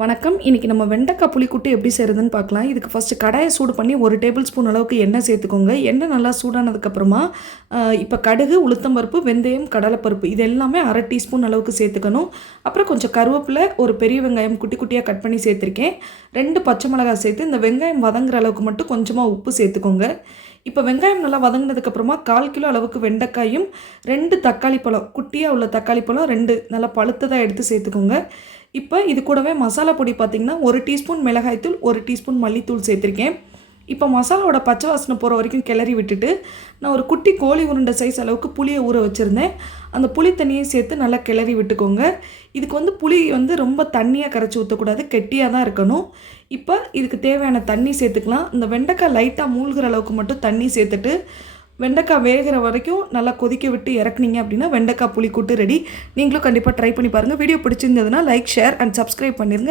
வணக்கம். இன்றைக்கி நம்ம வெண்டைக்காய் புளிக்குட்டி எப்படி செய்கிறதுன்னு பார்க்கலாம். இதுக்கு ஃபஸ்ட்டு கடாயை சூடு பண்ணி ஒரு டேபிள் ஸ்பூன் அளவுக்கு எண்ணெய் சேர்த்துக்கோங்க. எண்ணெய் நல்லா சூடானதுக்கப்புறமா இப்போ கடுகு உளுத்தம்பருப்பு வெந்தயம் கடலைப்பருப்பு இது எல்லாமே அரை டீஸ்பூன் அளவுக்கு சேர்த்துக்கணும். அப்புறம் கொஞ்சம் கருவேப்பிலை ஒரு பெரிய வெங்காயம் குட்டி குட்டியாக கட் பண்ணி சேர்த்துருக்கேன். ரெண்டு பச்சை மிளகாய் சேர்த்து இந்த வெங்காயம் வதங்குற அளவுக்கு மட்டும் கொஞ்சமாக உப்பு சேர்த்துக்கோங்க. இப்போ வெங்காயம் நல்லா வதங்கினதுக்கப்புறமா கால் கிலோ அளவுக்கு வெண்டைக்காயும் ரெண்டு தக்காளி பழம் குட்டியாக உள்ள தக்காளி பழம் ரெண்டு நல்லா பழுத்ததாக எடுத்து சேர்த்துக்கோங்க. இப்போ இது கூடவே மசாலா பொடி பார்த்திங்கன்னா ஒரு டீஸ்பூன் மிளகாய்த்தூள் ஒரு டீஸ்பூன் மல்லித்தூள் சேர்த்துருக்கேன். இப்போ மசாலாவோட பச்சை வாசனை போகிற வரைக்கும் கிளறி விட்டுட்டு நான் ஒரு குட்டி கோழி உருண்டை சைஸ் அளவுக்கு புளியை ஊற வச்சுருந்தேன். அந்த புளி தண்ணியை சேர்த்து நல்லா கிளறி விட்டுக்கோங்க. இதுக்கு வந்து புளி வந்து ரொம்ப தண்ணியாக கரைச்சி ஊற்றக்கூடாது கெட்டியாக தான் இருக்கணும். இப்போ இதுக்கு தேவையான தண்ணி சேர்த்துக்கலாம். இந்த வெண்டைக்காய் லைட்டாக மூழ்கிற அளவுக்கு மட்டும் தண்ணி சேர்த்துட்டு வெண்டைக்காய் வேகிற வரைக்கும் நல்லா கொதிக்க விட்டு இறக்குனீங்க அப்படின்னா வெண்டைக்காய் புளிக்கூட்டு ரெடி நீங்களும் கண்டிப்பாக ட்ரை பண்ணி பாருங்கள் வீடியோ பிடிச்சிருந்ததுன்னா லைக் ஷேர் அண்ட் சப்ஸ்கிரைப் பண்ணிடுங்க